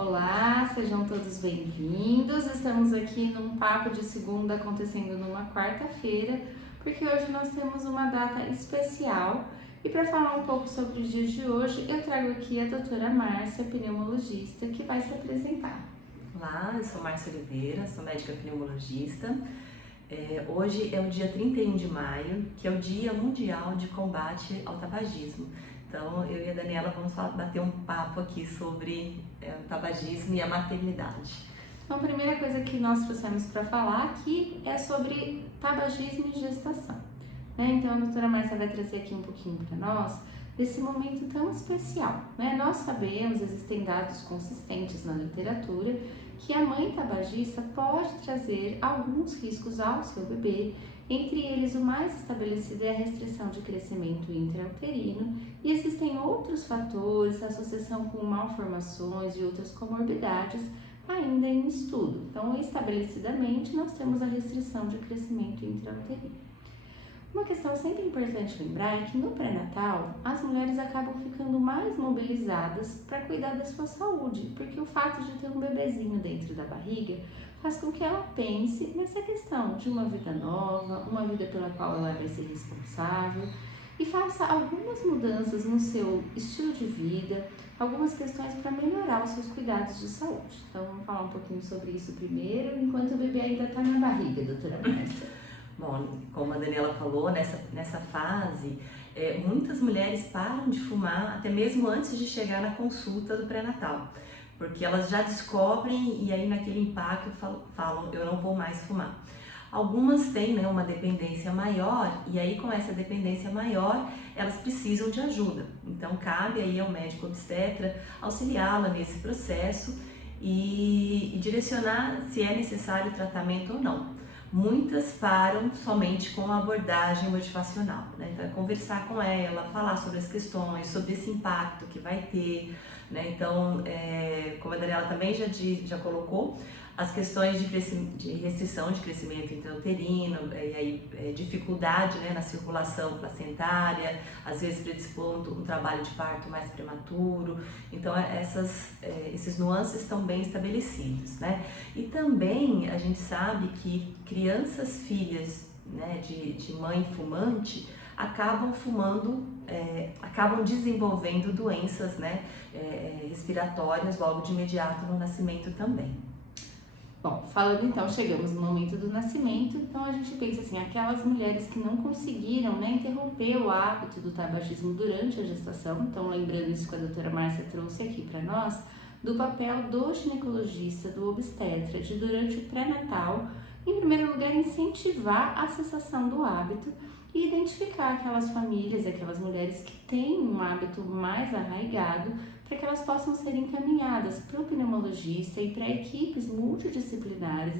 Olá, sejam todos bem-vindos. Estamos aqui num papo de segunda acontecendo numa quarta-feira, porque hoje nós temos uma data especial. E para falar um pouco sobre os dias de hoje, eu trago aqui a doutora Márcia, pneumologista, que vai se apresentar. Olá, eu sou Márcia Oliveira, sou médica pneumologista. Hoje é o dia 31 de maio, que é o Dia Mundial de Combate ao Tabagismo. Então, eu e a Daniela vamos bater um papo aqui sobre o tabagismo e a maternidade. Então, a primeira coisa que nós trouxemos para falar aqui é sobre tabagismo e gestação. Então, a doutora Márcia vai trazer aqui um pouquinho para nós desse momento tão especial. Nós sabemos, existem dados consistentes na literatura, que a mãe tabagista pode trazer alguns riscos ao seu bebê. Entre eles, o mais estabelecido é a restrição de crescimento intrauterino, e existem outros fatores, associação com malformações e outras comorbidades ainda em estudo. Então, estabelecidamente, nós temos a restrição de crescimento intrauterino. Uma questão sempre importante lembrar é que no pré-natal, as mulheres acabam ficando mais mobilizadas para cuidar da sua saúde, porque o fato de ter um bebezinho dentro da barriga faz com que ela pense nessa questão de uma vida nova, uma vida pela qual ela vai ser responsável e faça algumas mudanças no seu estilo de vida, algumas questões para melhorar os seus cuidados de saúde. Então, vamos falar um pouquinho sobre isso primeiro, enquanto o bebê ainda está na barriga, doutora Márcia. Bom, como a Daniela falou, nessa fase, muitas mulheres param de fumar até mesmo antes de chegar na consulta do pré-natal, porque elas já descobrem e aí naquele impacto falam, eu não vou mais fumar. Algumas têm uma dependência maior e aí com essa dependência maior elas precisam de ajuda. Então cabe aí ao médico obstetra auxiliá-la nesse processo e direcionar se é necessário tratamento ou não. Muitas param somente com a abordagem motivacional, Então é conversar com ela, falar sobre as questões, sobre esse impacto que vai ter, Então, como a Daniela também já colocou, as questões de restrição de crescimento intrauterino, e aí dificuldade na circulação placentária, às vezes predispondo um trabalho de parto mais prematuro. Então esses nuances estão bem estabelecidos, E também a gente sabe que crianças filhas de mãe fumante acabam fumando, acabam desenvolvendo doenças respiratórias logo de imediato no nascimento também. Bom, falando então, chegamos no momento do nascimento, então a gente pensa assim, aquelas mulheres que não conseguiram interromper o hábito do tabagismo durante a gestação, então lembrando isso que a doutora Márcia trouxe aqui para nós, do papel do ginecologista, do obstetra, de durante o pré-natal, em primeiro lugar, incentivar a cessação do hábito e identificar aquelas famílias, aquelas mulheres que têm um hábito mais arraigado, para que elas possam ser encaminhadas para o pneumologista e para equipes multidisciplinares,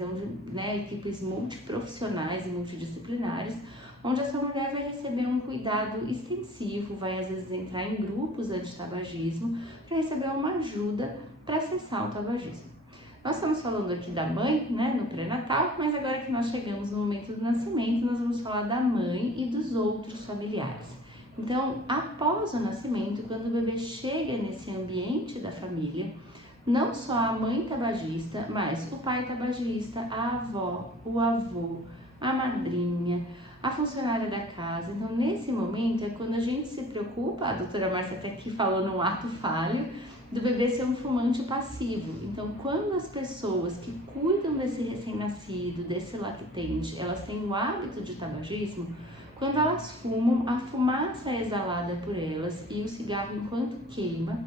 equipes multiprofissionais e multidisciplinares, onde essa mulher vai receber um cuidado extensivo, vai às vezes entrar em grupos anti-tabagismo para receber uma ajuda para cessar o tabagismo. Nós estamos falando aqui da mãe, no pré-natal, mas agora que nós chegamos no momento do nascimento, nós vamos falar da mãe e dos outros familiares. Então, após o nascimento, quando o bebê chega nesse ambiente da família, não só a mãe tabagista, mas o pai tabagista, a avó, o avô, a madrinha, a funcionária da casa. Então, nesse momento é quando a gente se preocupa, a doutora Márcia até aqui falou num ato falho, do bebê ser um fumante passivo. Então, quando as pessoas que cuidam desse recém-nascido, desse lactente, elas têm o hábito de tabagismo, quando elas fumam, a fumaça é exalada por elas e o cigarro, enquanto queima,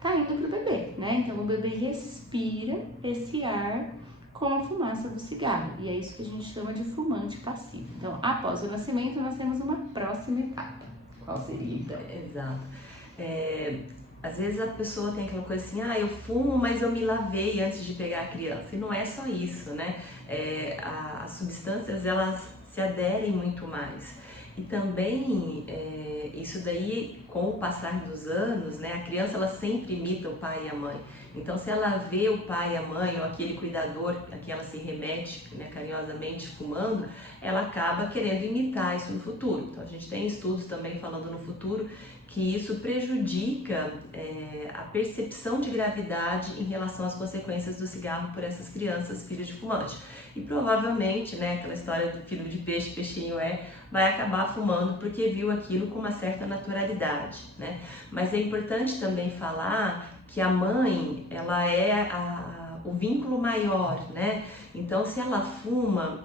tá indo pro bebê, Então, o bebê respira esse ar com a fumaça do cigarro, e é isso que a gente chama de fumante passivo. Então, após o nascimento, nós temos uma próxima etapa. Qual seria, então? Exato. Às vezes a pessoa tem aquela coisa assim, eu fumo, mas eu me lavei antes de pegar a criança. E não é só isso, As substâncias, elas se aderem muito mais. E também, isso daí, com o passar dos anos, a criança, ela sempre imita o pai e a mãe. Então, se ela vê o pai e a mãe, ou aquele cuidador a que ela se remete, carinhosamente fumando, ela acaba querendo imitar isso no futuro. Então, a gente tem estudos também falando no futuro que isso prejudica a percepção de gravidade em relação às consequências do cigarro por essas crianças filhas de fumante. E provavelmente, né, aquela história do filho de peixe, peixinho vai acabar fumando porque viu aquilo com uma certa naturalidade, né? Mas é importante também falar que a mãe, ela é o vínculo maior, né? Então, se ela fuma,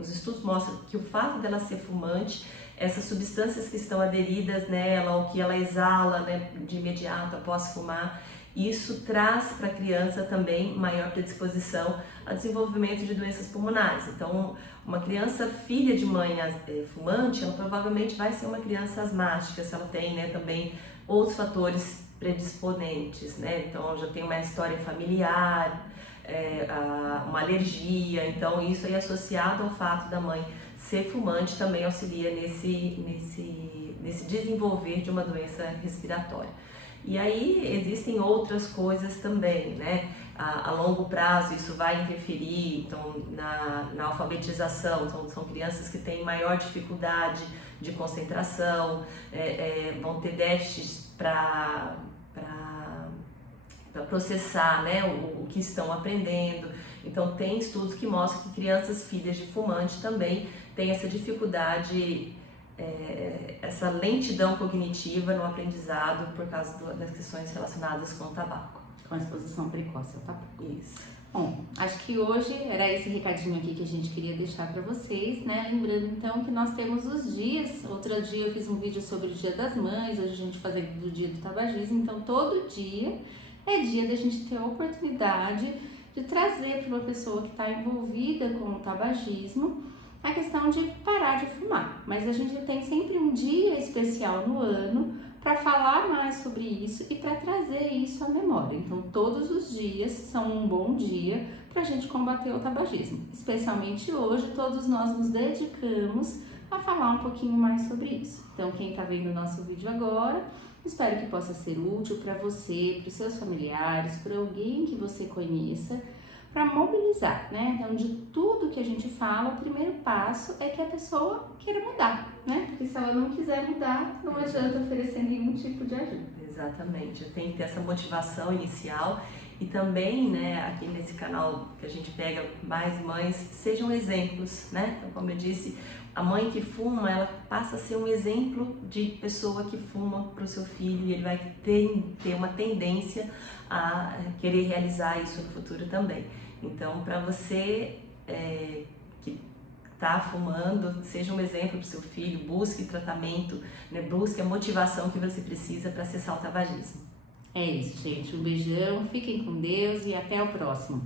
os estudos mostram que o fato dela ser fumante, essas substâncias que estão aderidas nela, ou que ela exala, né, de imediato após fumar, isso traz para a criança também maior predisposição ao desenvolvimento de doenças pulmonares. Então, uma criança filha de mãe fumante, ela provavelmente vai ser uma criança asmática, se ela tem, né, também outros fatores predisponentes, né? Então, já tem uma história familiar, uma alergia, então isso aí associado ao fato da mãe ser fumante também auxilia nesse desenvolver de uma doença respiratória. E aí existem outras coisas também, né? A longo prazo isso vai interferir então, na alfabetização, então, são crianças que têm maior dificuldade de concentração, vão ter déficits para processar, né, o que estão aprendendo. Então tem estudos que mostram que crianças filhas de fumante também têm essa dificuldade, essa lentidão cognitiva no aprendizado por causa das questões relacionadas com o tabaco. Com a exposição precoce ao tabaco. Isso. Bom, acho que hoje era esse recadinho aqui que a gente queria deixar para vocês, né? Lembrando então que nós temos os dias. Outro dia eu fiz um vídeo sobre o Dia das Mães, hoje a gente faz do Dia do Tabagismo. Então todo dia é dia da gente ter a oportunidade de trazer para uma pessoa que está envolvida com o tabagismo a questão de parar de fumar. Mas a gente tem sempre um dia especial no ano para falar mais sobre isso e para trazer isso à memória. Então, todos os dias são um bom dia para a gente combater o tabagismo. Especialmente hoje, todos nós nos dedicamos a falar um pouquinho mais sobre isso. Então, quem está vendo o nosso vídeo agora, espero que possa ser útil para você, para os seus familiares, para alguém que você conheça, para mobilizar, né? Então, de tudo que a gente fala, o primeiro passo é que a pessoa queira mudar, né? Porque se ela não quiser mudar, não adianta oferecer nenhum tipo de ajuda. Exatamente, tem que ter essa motivação inicial e também, né, aqui nesse canal que a gente pega mais mães, sejam exemplos, né? Então, como eu disse, a mãe que fuma, ela passa a ser um exemplo de pessoa que fuma para o seu filho e ele vai ter uma tendência a querer realizar isso no futuro também. Então, para você que está fumando, seja um exemplo para o seu filho, busque tratamento, né, busque a motivação que você precisa para cessar o tabagismo. É isso, gente. Um beijão, fiquem com Deus e até o próximo.